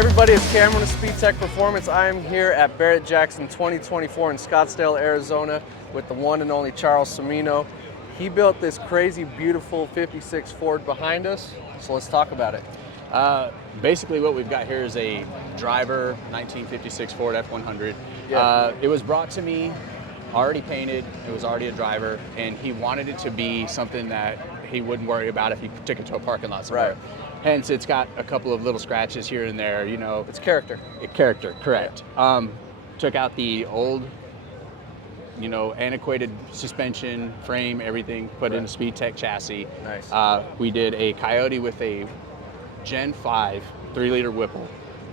everybody, it's Cameron with Speedtech Performance. I am here at Barrett-Jackson 2024 in Scottsdale, Arizona with the one and only Charles Cimino. He built this crazy, beautiful 56 Ford behind us, so let's talk about it. Basically what we've got here is a driver 1956 Ford F-100. Yeah. It was brought to me already painted, it was already a driver, and he wanted it to be something that he wouldn't worry about if he took it to a parking lot somewhere. Right. Hence, it's got a couple of little scratches here and there, you know. It's character. Character, correct. Yeah. Took out the old, you know, antiquated suspension, frame, everything, put in a Speedtech chassis. Nice. We did a Coyote with a Gen 5 3-liter Whipple.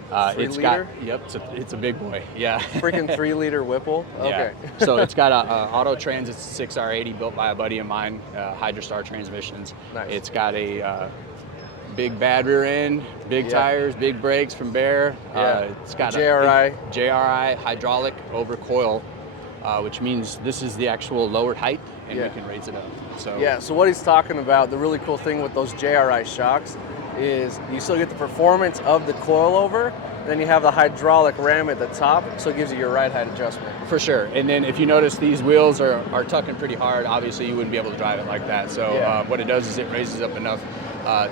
3 liter? Yep, it's a big boy, yeah. Freaking 3-liter Whipple? Okay. Yeah. So it's got a Auto Trans, it's a 6R80 Built by a buddy of mine, Hydrostar transmissions. Nice. It's got a big bad rear end, big tires, big brakes from Bear. Yeah. It's got JRI. a JRI hydraulic over coil, which means this is the actual lowered height, and we can raise it up. So yeah, so what he's talking about, the really cool thing with those JRI shocks is you still get the performance of the coilover, then you have the hydraulic ram at the top, so it gives you your ride height adjustment. For sure. And then if you notice, these wheels are tucking pretty hard. Obviously, you wouldn't be able to drive it like that. So what it does is it raises up enough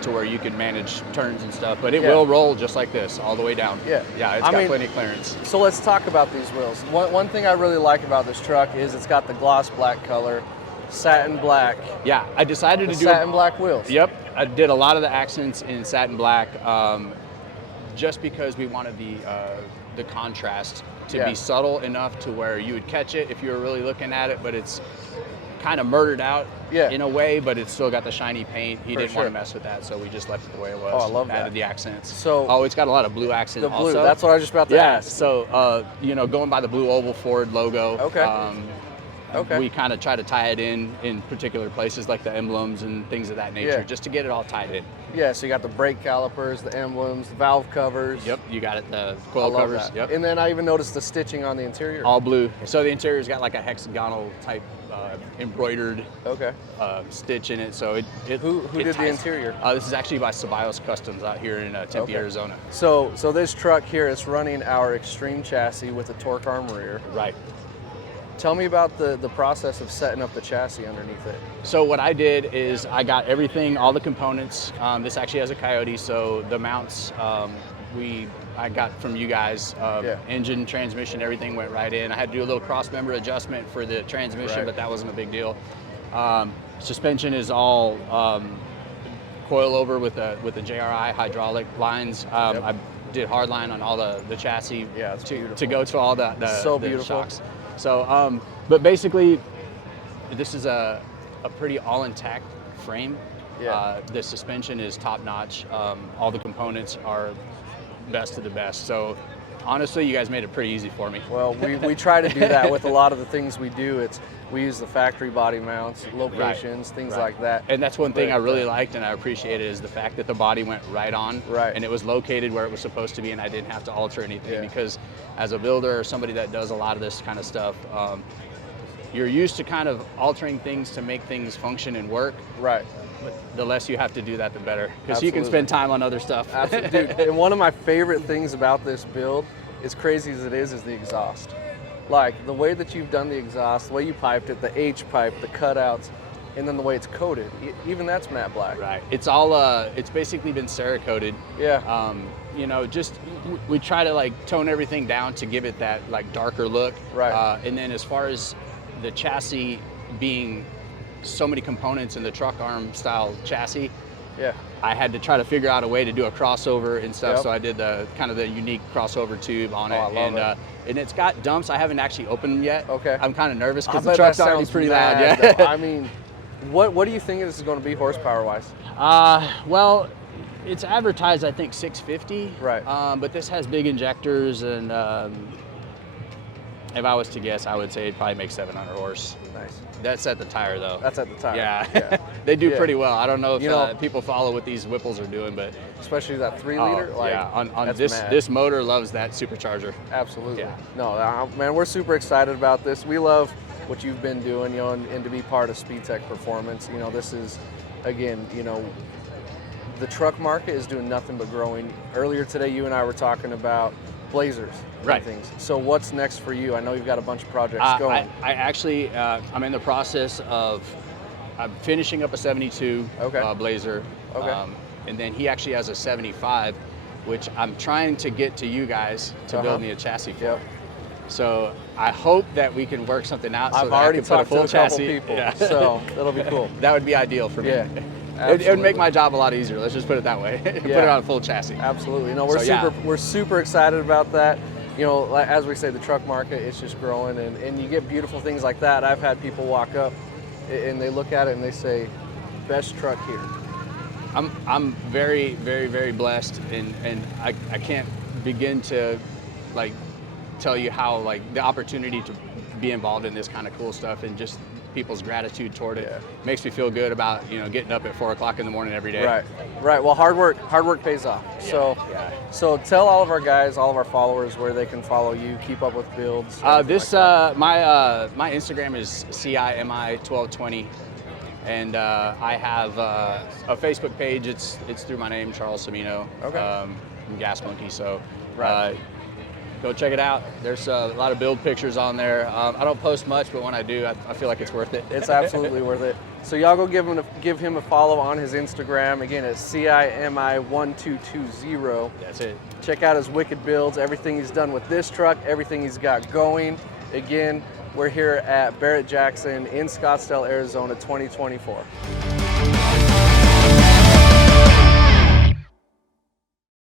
to where you can manage turns and stuff, but it will roll just like this all the way down. Yeah, it's got plenty of clearance. So let's talk about these wheels. One thing I really like about this truck is it's got the gloss black color, satin black. Yeah, I decided to do satin black wheels. Yep, I did a lot of the accents in satin black just because we wanted the contrast to be subtle enough to where you would catch it if you were really looking at it, but it's kind of murdered out in a way, but it's still got the shiny paint. He didn't want to mess with that, so we just left it the way it was. Oh, I love that. Added the accents. So it's got a lot of blue accent the blue, also. that's what I was just about to ask. So you know, going by the blue oval Ford logo. Okay. We kind of try to tie it in particular places like the emblems and things of that nature, just to get it all tied in. Yeah, so you got the brake calipers, the emblems, the valve covers. Yep, you got it, the coil covers. Yep. And then I even noticed the stitching on the interior. All blue. So the interior's got like a hexagonal type embroidered stitch in it. So Who did the interior? This is actually by Ceballos Customs out here in Tempe, Arizona. So this truck here is running our Extreme chassis with a torque arm rear. Right. Tell me about the process of setting up the chassis underneath it. So what I did is I got everything, all the components. This actually has a Coyote, so the mounts I got from you guys. Engine, transmission, everything went right in. I had to do a little cross member adjustment for the transmission, but that wasn't a big deal. Suspension is all coilover with the JRI hydraulic lines. I did hardline on all the chassis to go to all the shocks. So, but basically, this is a pretty all intact frame. The suspension is top notch. All the components are best of the best. So, honestly, you guys made it pretty easy for me. Well, we try to do that with a lot of the things we do. We use the factory body mounts, locations, things like that. And that's one thing I really liked and I appreciated is the fact that the body went right on. And it was located where it was supposed to be, and I didn't have to alter anything because as a builder or somebody that does a lot of this kind of stuff, you're used to kind of altering things to make things function and work. But the less you have to do that, the better, because you can spend time on other stuff. Absolutely. And one of my favorite things about this build, as crazy as it is the exhaust. Like the way that you've done the exhaust, the way you piped it, the H pipe, the cutouts, and then the way it's coated. Even that's matte black. Right. It's all it's basically been Cerakoted. You know, just we try to like tone everything down to give it that like darker look. And then as far as the chassis being so many components in the truck arm style chassis, I had to try to figure out a way to do a crossover and stuff. So I did the kind of the unique crossover tube on it. I love it. And it's got dumps. I haven't actually opened them yet. I'm kind of nervous because the bet truck's that already sounds pretty mad, loud. I mean, what do you think this is going to be horsepower wise? Well, it's advertised I think 650. But this has big injectors, and if I was to guess, I would say it'd probably make 700 horse. Nice. That's at the tire though. That's at the tire. Yeah. They do pretty well. I don't know if people follow what these Whipples are doing, but especially that 3 liter. On this motor loves that supercharger. Absolutely. No, man, we're super excited about this. We love what you've been doing, you know, and to be part of Speedtech Performance. You know, this is, again, you know, the truck market is doing nothing but growing. Earlier today, you and I were talking about Blazers and things. So what's next for you? I know you've got a bunch of projects going. I actually, I'm in the process of, I'm finishing up a 72 Blazer. Okay. And then he actually has a 75, which I'm trying to get to you guys to build me a chassis for. Yep. So I hope that we can work something out. I've already talked to a couple people, so that'll be cool. That would be ideal for me. Yeah. It would make my job a lot easier. Let's just put it that way. Put it on a full chassis. Absolutely. No, we're super excited about that. You know, as we say, the truck market is just growing, and you get beautiful things like that. I've had people walk up and they look at it and they say, "Best truck here." I'm very, very, very blessed, and I can't begin to like tell you how like the opportunity to be involved in this kind of cool stuff and just people's gratitude toward it makes me feel good about, you know, getting up at 4 o'clock in the morning every day. Right. Well, hard work pays off. So tell all of our guys, all of our followers where they can follow you, keep up with builds. My Instagram is CIMI1220, and I have a Facebook page. It's through my name, Charles Cimino. From Gas Monkey. So. Go check it out. There's a lot of build pictures on there. I don't post much, but when I do, I feel like it's worth it. It's absolutely worth it. So y'all go give him a follow on his Instagram. Again, it's CIMI1220. That's it. Check out his wicked builds, everything he's done with this truck, everything he's got going. Again, we're here at Barrett Jackson in Scottsdale, Arizona, 2024.